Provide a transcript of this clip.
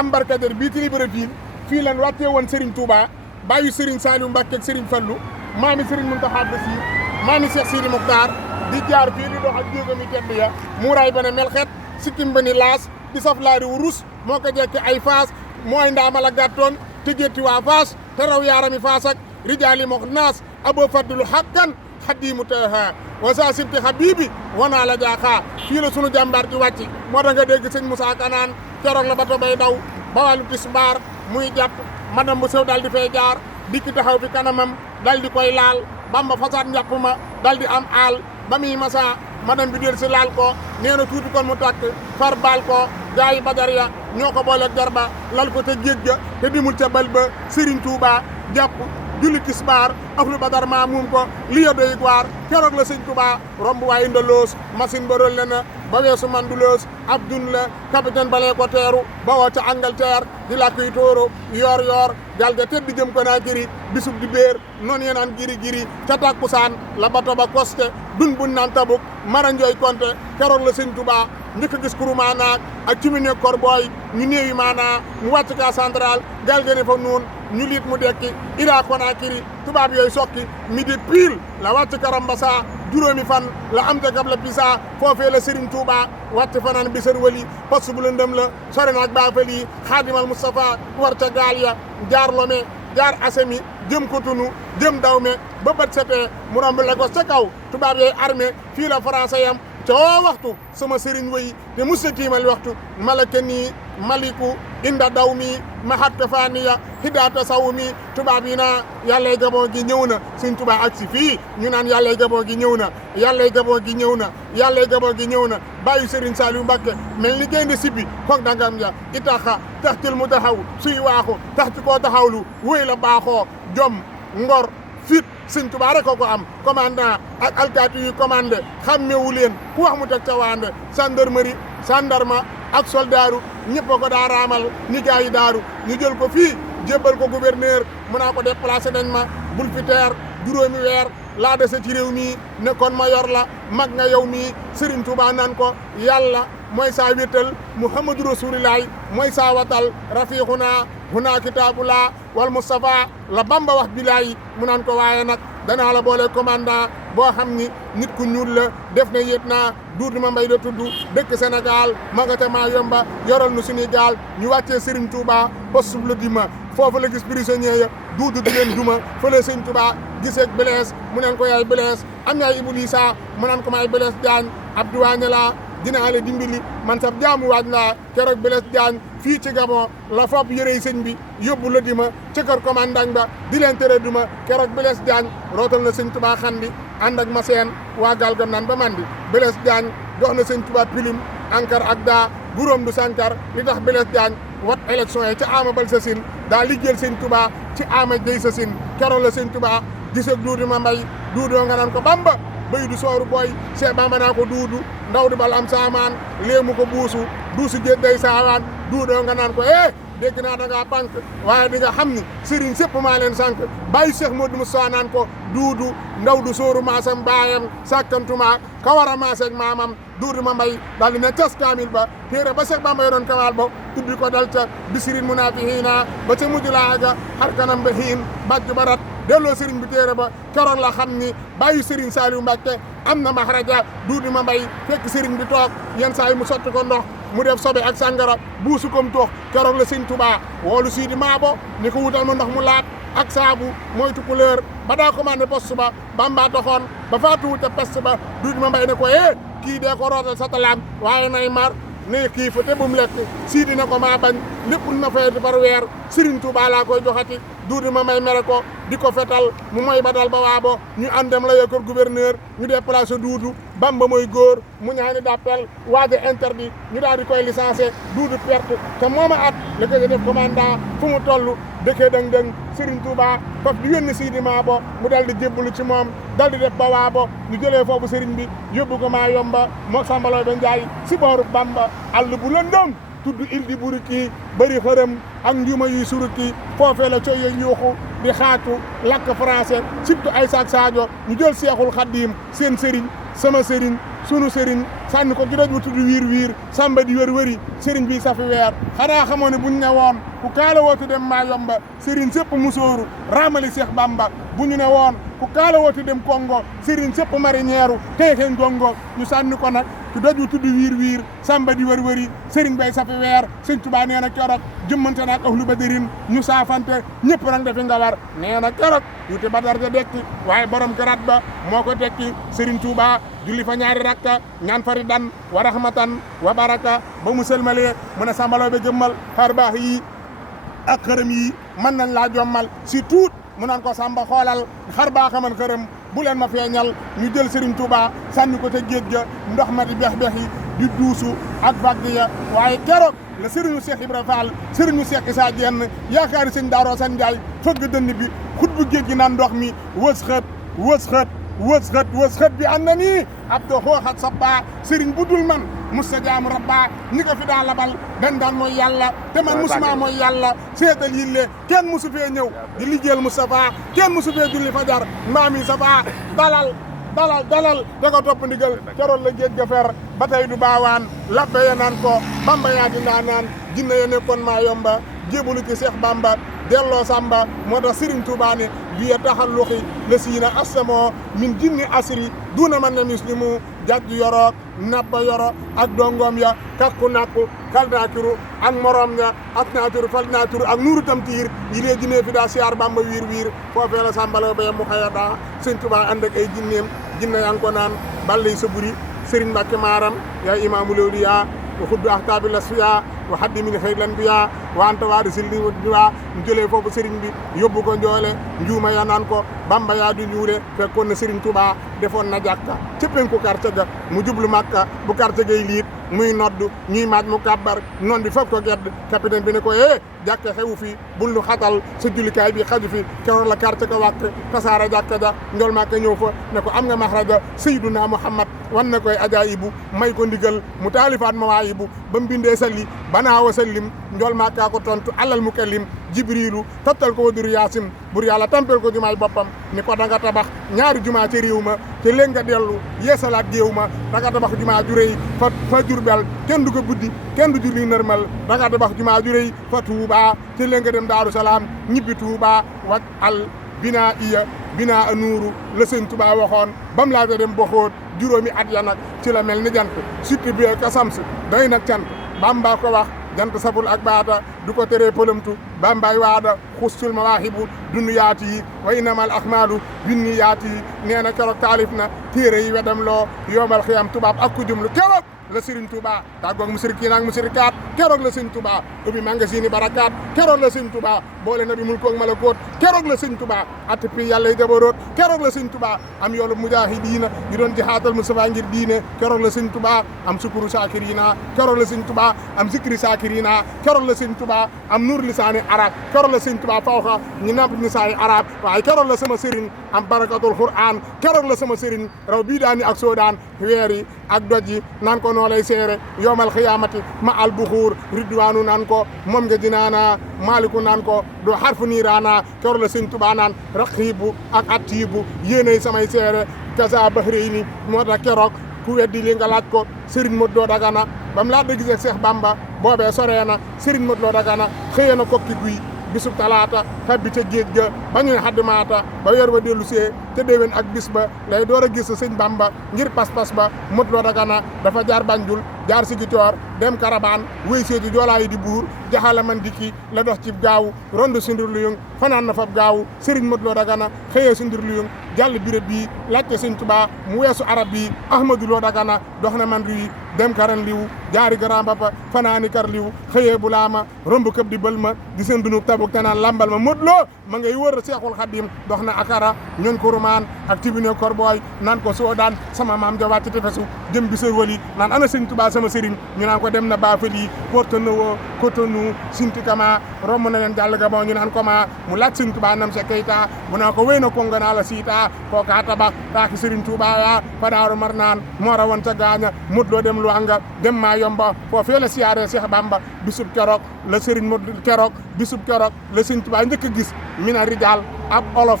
embarcadère bii ci Libreville fii lan wàccee woon Serigne Touba bàyyi Serigne Saliou Mbacké ak Serigne Fallou maami Serigne Mountakha Bassir maami Cheikh Sidi Mokhtar di jaar fii di dox ak jéegam yi tedd ya muuraay ba ne melxet sikkim ba ni laas di saf laari wu rus moo ko jekki ay faas mooy ndaama la gàttoon te gétti waa faas te raw yaarami faas ak rijaali mox naas abo faddilu xakkan xaddiimu taha wasa sibti habibi wanaa la jaaxaa fii la sunu jàmbaar ji wàcc moo tax nga dégg sëñ Moussa Kanaan keroog la bato bay daw ba wàllu tisbaar muy jàpp madame bu sew daal di fay jaar dikki taxaw fi kanamam dal di koy laal Bamba fasaat njàpp ma dal di am aal ba muy masa madame bi del si laal ko nee na tuuti kon mu tàkk far baal ko gaa yi Badar ya ñoo ko booleeg garba lal ko te géej ga te dimul ca bal ba Serigne Touba jàpp julli tisbaar ahlu Badar maa muum ko li ya doy waar keroog la sëñ Touba romb waa Indaloos machine ba rëlle na ba weesu Manduloos Abdun la capitaine balee ko teeru ba woo ca Angleterre di làkk yi tóoro yoor gal ga tedd jëm ko naa giri bisub di béer noonu yee naan giri ca takkusaan la bato ba koste dun bun naan Tabuk Mara Njooy Konte keroog la sëñ Touba njëkk a gis kuru maanaak ak ci mu ne kor booy ñu néewi maanaa mu wàcc ka central gal ga ne fa nuun ñu liit mu dekki Ida Konakiri tubaab yooyu sokki midi pile la wàcc Karambasa juróomi fan la am ca gab la pisa foofee la Serigne Touba wàcc fanaan bisar wali poste bu lëndëm la sore naak baafali Xaadimal Moustapha war ca gaal ya jaar Lomé jaar Assemi jëm Cotonou jëm Dahomey ba bët setee mu romb Lagos ca kaw tubaab yooyu armée fii la français yam coo waxtu sama Serigne wëy te musa tiimal waxtu malaka nii maliku inda daw mi mahat kafaniya hidaata saw mi tubaab yi naa yàllay gaboo gi ñëw na suñ tubaab ak si fii ñu naan yàllay gaboo gi ñëw na yàllay gaboo gi ñëw na yàllay gaboo gi ñëw na bàyyi Serigne Saliou Mbacké mel ni gaynde sibbi koog dangam ja itaxa taxtil mu taxaw suy waaxu taxti koo taxawlu wëy la baaxoo jom ngor fit sëñ Tuubaa rek ko am commandant ak alkaati yu commandé xàmmewu leen ku wax mu teg ca waande gendarmerie gendarme ak soldaaru ñëpp ko daa raamal ni gaa yi daaru ñu jël ko fii jébbal ko gouverneur mu naa ko déplacé nañ ma bul fi teer juróomi weer laa dese ci réew mii ne kon ma yor la mag nga yow mii Serigne Touba naan ko yàlla mooy saa wéttal Muhammadu Rasulillahi mooy saa watal rafiquna huna kitabullah wal Mustafa la Bamba wax bilaay mu naan ko waaye nag danaa la boole commandant boo xam ni nit ku ñuul la def na yéet naa Duudu ma mbay da tudd dëkk Sénégal magate maa yomba yoral nu suñuy gaal ñu wàccee Serigne Touba poste le dima foofu la gis prisonnier ya Duudu di leen duma fële Serigne Touba giseeg Blaise mu naan ko yaay Blaise am yaay Ibou Lissa mu naan ko maay Blaise Diagne Abdou Wagne la dinaa la dimbali man sab jaamu waaj laa keroog Blaise Diagne fii ci Gabon la fopp yërey sëñ bi yóbbu la dima ca kër commandant ba di leen tere duma keroog Blaise Diagne rootal na sëñ Touba xandi ànd ak maseen waa gaal gam naan ba mandi Blaise Diagne jox na sëñ Touba pilim ankar ak daa buróom du sankar li tax Blaise Diagne wat élection yi ca Ama Bal Sassine daa liggéeyal sëñ Touba ci Ama Jey Sassine keroog la sëñ Touba gis ak Duudu ma mbay duudoo nga naan ko Bamba bay du sooru booy Cheikh Bamba naa ko duudu ndaw di bal am saamaan léemu ko buusu géej day saawaan duudoo nga naan ko dégg naa da ngaa pànk waaye di nga xam ni Serigne sépp maa leen sànq bàyyi Cheikh Modou Moussa naan ko duudu ndaw du sóoru maasam baayam sàkkantuma ka war a maaseeg maamam duudu ma mbay daal di ne cas kaamil ba téere ba Cheikh Bamba yoroon kawaal ba tuddi ko dal ca bisirin munafihiina ba ca mujj laa aga xar kanam ba xiin bàjj ba rat delloo Serigne bi téere ba keroog la xam ni bàyyi Serigne Saliou Mbacké am na maxraja duudu ma mbay fekk Serigne bi toog yenn saa yi mu sotti ko ndox mu def sobe ak sangara buusu kom toox keroog la sëñ Touba woolu Sidi Maabo ni ko wutal ma ndox mu laat ak saabu moytu couleur ba daa commandé poste ba Bamba doxoon ba faatuwul te peste ba duudu ma mbay ne ko kii dee ko rootal sa talaam waaye nay mar ne kii fa te bu mu lekk Sidi ne ko maa bañ lépp na fayati par weer Serigne Touba laa koy joxati duudu ma may mere ko di ko fetal mu mooy ba dal ba waabo ñu àndem la yoo kër gouverneur ñu déplacé duudu Bamba mooy góor mu ñaani d'appel waaje interdit ñu daal di koy licencié duudu perte te mooma at la ko def commandant fu mu toll dëkkee dëng-dëng Serigne Touba faf di yónni Sidi Maabo mu dal di jébbalu ci moom dal di def ba waabo ñu jëlee foofu Serigne bi yóbbu ko maa yomba moo sambaloo ba njaay si booru Bamba àll bu lëndëm tudd il di buriki bëri xërëm ak njuma yuy suruki foofee la coy yuuxu di xaatu lakk français surtout ay saak Sadio ñu jël Seexul Xaddiim seen sëriñ sama sëriñ sunu sëriñ sànni ko ci doj bu tudd wiir samba di wër-wëri sëriñ bi safi weer xanaa xamoo ne buñ ne woon ku kaala wootu dem maa yomba sëriñ sëpp musóoru raamali Seex Bamba bu ñu ne woon ku kaala wootu dem Congo sëriñ sëpp marinière teexeen gongo ñu sànni ko nag ci doj bu tudd wiir samba di wër-wëri sëriñ bay safi weer sëñ Tuubaa nee na keroog jëmmante naak ahlu badarin ñu saafante ñëpp nag dafi nga war nee na keroog yuti badar ja dekki waaye borom garat ba moo ko dekki sëriñ Tuubaa julli fa ñaari rakka ñaan fari dan wa rahmatan wa baraka ba mu sëlmalee mu ne sambaloo be jëmmal xar baax yi ak xërëm yi mën nañ laa jommal si tuut mu naan ko Samba xoolal xar baaxa man xërëm bu leen ma feeñal ñu jël Serigne Touba sànni ko ca géej ga ndox ma di bex-bex yi di duusu ak vague ya waaye keroog la Serigne Cheikh Ibra Fall Serigne Cheikh Issa Diène yaakaari sëñ Daaroo San Njaay fëgg dënn bi xut bu géej gi naan ndox mi wës xët bi ànd na nii ab do xooxat sabba Serigne bu dul man musta jaamu rabba ñi ko fi daa labal daan mooy yàlla te man musuma mooy yàlla seetal yille kenn musu fee ñëw di liggéeyal Moustapha kenn musu fee julli fajar maami safa dalal da ko topp ndigal keroon la géej ga fer ba tey du baawaan labbe ya naan ko Bamba yaa di naan jinne ya nekkoon maa yomba jébulu ci Seex Bamba delloo Samba moo tax Serigne Touba ne wiye taxalluxi la siina assamoo min jinni asri duuna man ne muslimu jajj yorook nabba yoro ak dongoom ya kakku nakku kal naaturu ak morom ya ak naaturu fal naaturu ak nuuru tamtiir yi lee jinne fi daa siyaar Bamba wiir foofee la Sambalaw ba mu xëya daa Sëñ Touba ànd ak ay jinneem jinne yaa ngi ko naan ballay sa buri Serigne Mbacke Maram yaay imaamu lawliyaa wa xuddu ahtaabi lasfiya wa haddi min xëy lan biya wa anta waari si li diwa ñu jëlee foofu Serigne bi yóbbu ko njoole njuuma ya naan ko Bamba yaa di ñuule fekkoon na Serigne Touba defoon na jàkka ca penku quartier ga mu jublu Makka bu quartier gay liit muy nodd ñuy maaj mu kàbbar noon bi foofu ko gedd capitaine bi ne ko jàkka xewu fi bul nu xatal sa jullikaay bi xaju fi keroog la quartier ga wàkk tasaara jàkka ja njol Makka ñëw fa ne ko am nga maxraja Seyduna Muhammad wan na koy ajaayibu may ko ndigal mu taalifaat mawaayibu ba mu bindee salli banaa wa sallim njol Makka ko tontu alal mukallim jibrilu tottal ko wadur yaasim bur yàlla tampel ko jumaay boppam ni ko danga tabax ñaari jumaa ci réew ma te léegi nga dellu yeesalaat géew ma danga tabax jumaa ju rëy fa Jurbel kenn du ko buddi kenn du julli nërmal danga tabax jumaa ju rëy fa Tuuba te léegi nga dem Daaru Salaam ñibbi Tuuba waj al binaa iya binaa a nuuru la Sëñ Tuuba waxoon bam laata dem ba xóot juróomi at ya nag ci la mel ni jant surtout bi ka sams day nag cant Bamba ko wax jant saful ak baata du ko teree pëlëmtu Bambaay waada xustul mawaahibu dunniyaati yi wa innamal axmaalu binniyaati yi nee na keroog taalif na téere yi wedam loo yoomal xiyam tubaab ak ku jumlu keroog la Serigne Touba tàggoog musrikiin ak musrikaat keroog la Serigne Touba ubbi mangasini barakaat keroog la Serigne Touba boole na bi mulkoog malakoot keroog la Serigne Touba atti pi yàlla yi jabaroot keroog la Serigne Touba am yoolu mujaahidiina yu doon jihaatal Mustafa ngir diine keroog la Serigne Touba am sukuru saakiriina keroog la Serigne Touba am zikri saakiriina keroog la Serigne Touba am nur lisaani arab keroog la Serigne Touba fawxa ñu napp nisaay arab waaye keroog la sama Serigne am barakatul Qur'an keroog la sama Serigne raw bii daani ak soodaan weer yi ak doj yi naan ko noo lay seere yowmal xiyaamati ma al buxuur ridwaanu naan ko moom nga dinaana maaliku naan ko do xarfu niiraana keroog la Sëñ Tuubaa naan raqiibu ak atiibu yéenay samay seere kasa bahrayni moo tax keroog ku weddi li nga laaj ko Serigne Modou Lo Dagana ba mu laaj da gisee Cheikh Bamba boobee soree na Serigne Modou Lo Dagana xëyee na kokki guy bisub talaata tabbi ca géej ga ba ñuy xaddimaata ba weer wa dellu see te déwén ak bis ba lay door a gis sëñ Bamba ngir pas-pas ba Modou Lo Dagana dafa jaar Banjul jaar Sigicoor dem Karabaan wéy seeti joolaa yi di buur jaxala man dikki la dox ci gaaw rondu sindir lu yung fanaan na fab gaaw Serigne Modou Lo Dagana xëyee sindir lu yung jàll biré bii laajte Sëñ Tuubaa mu weesu arab bi Ahmadou Lo Dagana dox na man rii dem karan liw jaari Grand Bapa fanaani kar liw xëyee bu laama romb këb di bël ma di seen dunub tabuk te naan lambal ma Modou Lo ma ngay wër Seexul Xadim dox na akara ñoon kurumaan ak tibine korboy naan ko soo daan sama maam jawaat ci tefesu jëm bi sa wali naan ana Sëñ Tuubaa sama sëriñ ñu naan ko dem na Bafali Porto-Novo Cotonou Sintikama romb na leen jàll Gabon ñu naan ko ma mu laaj Sëñ Tuubaa nam sa Keita bu naa ko wéy na konga naa la siita kooka tabax taaki Sëriñ Tuubaa ya fa Daaru Marnaan moo rawoon ca gaaña Modou Lo dem Luanga dem maa yomba foofee la siyaare Cheikh Bamba bisub keroog la Sëriñ Modou keroog bisub keroog la Sëñ Tuubaa njëkk a gis mina rijaal ab olof